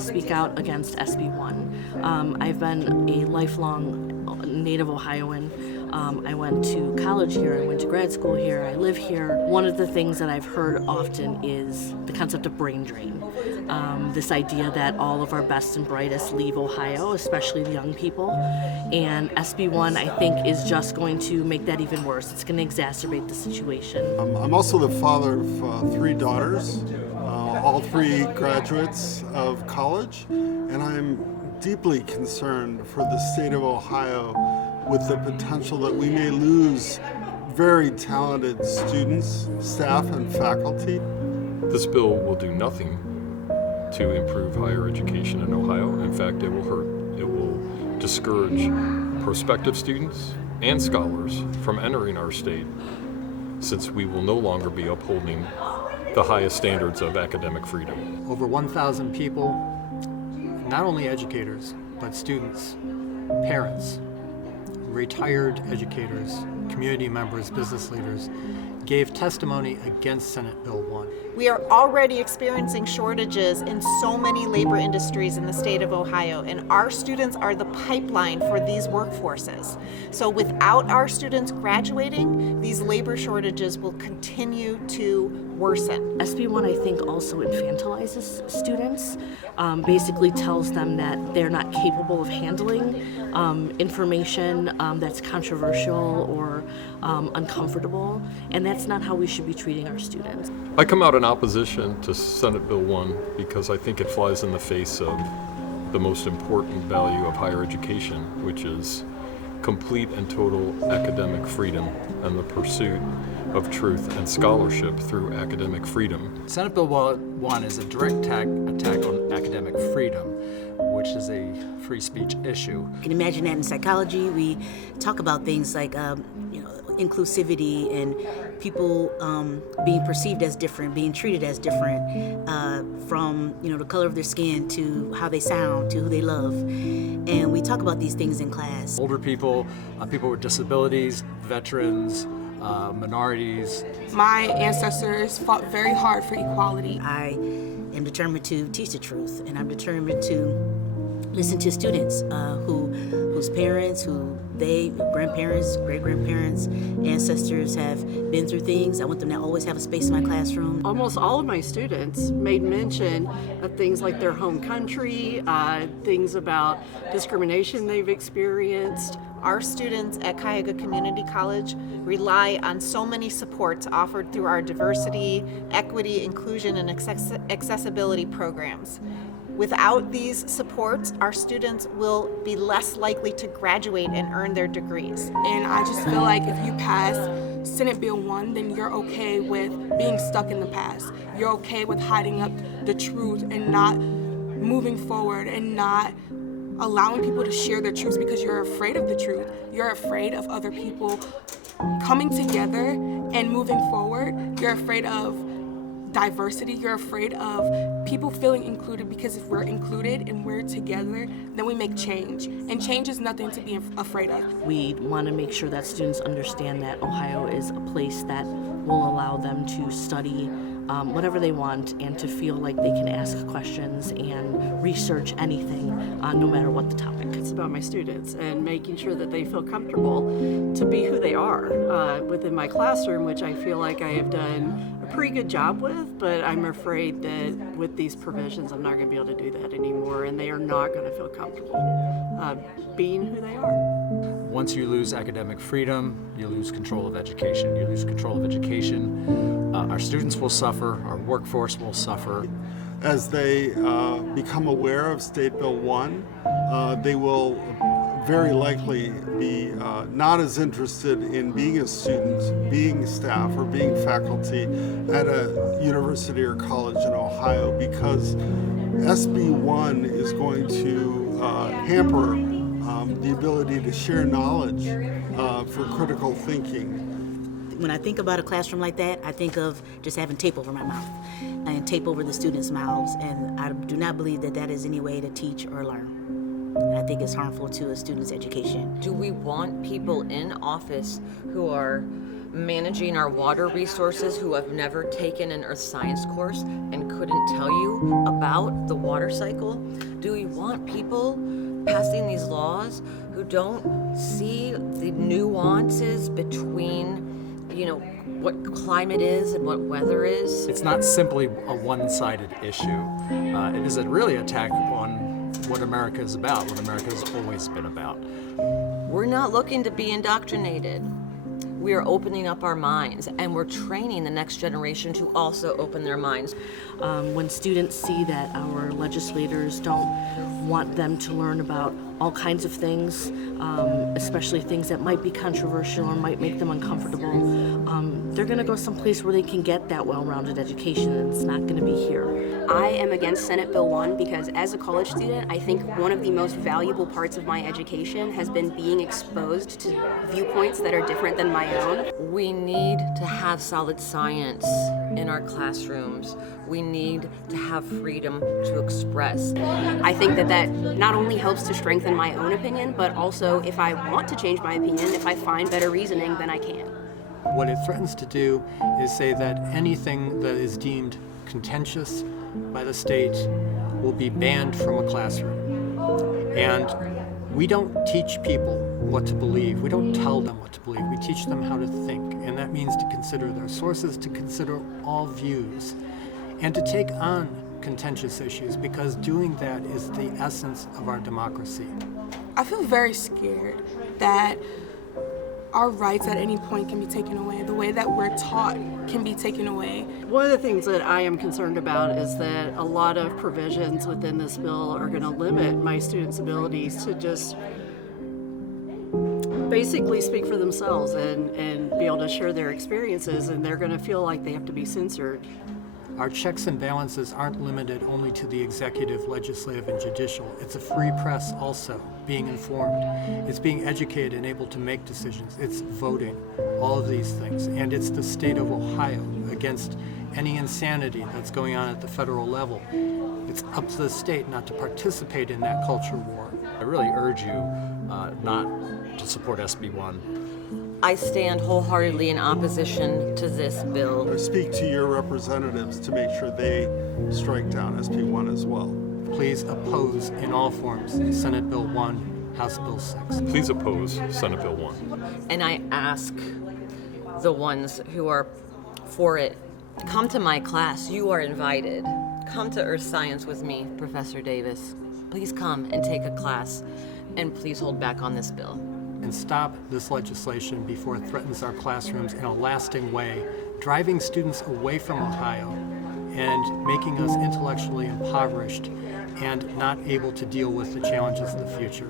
to speak out against SB1. I've been a lifelong native Ohioan. I went to college here, I went to grad school here, I live here. One of the things that I've heard often is the concept of brain drain. This idea that all of our best and brightest leave Ohio, especially the young people. And SB1, I think, is just going to make that even worse. It's going to exacerbate the situation. I'm also the father of 3 daughters, all 3 graduates of college, and I'm deeply concerned for the state of Ohio with the potential that we may lose very talented students, staff, and faculty. This bill will do nothing to improve higher education in Ohio. In fact, it will hurt. It will discourage prospective students and scholars from entering our state, since we will no longer be upholding the highest standards of academic freedom. Over 1,000 people, not only educators, but students, parents, retired educators, community members, business leaders, gave testimony against Senate Bill 1. We are already experiencing shortages in so many labor industries in the state of Ohio, and our students are the pipeline for these workforces. So without our students graduating, these labor shortages will continue to worsen. SB1, I think, also infantilizes students, basically tells them that they're not capable of handling information that's controversial or uncomfortable, and that's not how we should be treating our students. I come out in opposition to Senate Bill 1 because I think it flies in the face of the most important value of higher education, which is complete and total academic freedom and the pursuit of truth and scholarship through academic freedom. Senate Bill 1 is a direct attack on academic freedom, which is a free speech issue. You can imagine that in psychology, we talk about things like inclusivity and people being perceived as different, being treated as different, from the color of their skin to how they sound to who they love. And we talk about these things in class. Older people, people with disabilities, veterans, minorities. My ancestors fought very hard for equality. I am determined to teach the truth, and I'm determined to listen to students whose parents, grandparents, great-grandparents, ancestors have been through things. I want them to always have a space in my classroom. Almost all of my students made mention of things like their home country, things about discrimination they've experienced. Our students at Cuyahoga Community College rely on so many supports offered through our diversity, equity, inclusion, and accessibility programs. Without these supports, our students will be less likely to graduate and earn their degrees. And I just feel like if you pass Senate Bill 1, then you're okay with being stuck in the past. You're okay with hiding up the truth and not moving forward and not allowing people to share their truths because you're afraid of the truth. You're afraid of other people coming together and moving forward. You're afraid of diversity. You're afraid of people feeling included, because if we're included and we're together, then we make change. And change is nothing to be afraid of. We want to make sure that students understand that Ohio is a place that will allow them to study whatever they want and to feel like they can ask questions and research anything, no matter what the topic. It's about my students and making sure that they feel comfortable to be who they are within my classroom, which I feel like I have done a pretty good job with, but I'm afraid that with these provisions I'm not going to be able to do that anymore, and they are not going to feel comfortable being who they are. Once you lose academic freedom, you lose control of education. You lose control of education, our students will suffer, our workforce will suffer. As they become aware of State Bill 1, they will very likely be not as interested in being a student, being staff, or being faculty at a university or college in Ohio, because SB1 is going to hamper the ability to share knowledge for critical thinking. When I think about a classroom like that, I think of just having tape over my mouth and tape over the students' mouths, and I do not believe that that is any way to teach or learn. And I think it's harmful to a student's education. Do we want people in office who are managing our water resources who have never taken an earth science course and couldn't tell you about the water cycle? Do we want people passing these laws who don't see the nuances between, what climate is and what weather is? It's not simply a one-sided issue. It is really an attack on what America is about, what America has always been about. We're not looking to be indoctrinated. We are opening up our minds, and we're training the next generation to also open their minds. When students see that our legislators don't want them to learn about all kinds of things, especially things that might be controversial or might make them uncomfortable, they're going to go someplace where they can get that well-rounded education, and it's not going to be here. I am against Senate Bill 1 because as a college student, I think one of the most valuable parts of my education has been being exposed to viewpoints that are different than my own. We need to have solid science in our classrooms. We need to have freedom to express. I think that not only helps to strengthen my own opinion, but also if I want to change my opinion, if I find better reasoning, then I can. What it threatens to do is say that anything that is deemed contentious by the state will be banned from a classroom. And we don't teach people what to believe. We don't tell them what to believe. We teach them how to think. And that means to consider their sources, to consider all views, and to take on contentious issues, because doing that is the essence of our democracy. I feel very scared that our rights at any point can be taken away. The way that we're taught can be taken away. One of the things that I am concerned about is that a lot of provisions within this bill are going to limit my students' abilities to just basically speak for themselves and be able to share their experiences, and they're going to feel like they have to be censored. Our checks and balances aren't limited only to the executive, legislative, and judicial. It's a free press also, being informed. It's being educated and able to make decisions. It's voting, all of these things. And it's the state of Ohio against any insanity that's going on at the federal level. It's up to the state not to participate in that culture war. I really urge you not to support SB1. I stand wholeheartedly in opposition to this bill. Speak to your representatives to make sure they strike down SB1 as well. Please oppose in all forms Senate Bill 1, House Bill 6. Please oppose Senate Bill 1. And I ask the ones who are for it, come to my class. You are invited. Come to Earth Science with me, Professor Davis. Please come and take a class, and please hold back on this bill. And stop this legislation before it threatens our classrooms in a lasting way, driving students away from Ohio and making us intellectually impoverished and not able to deal with the challenges of the future.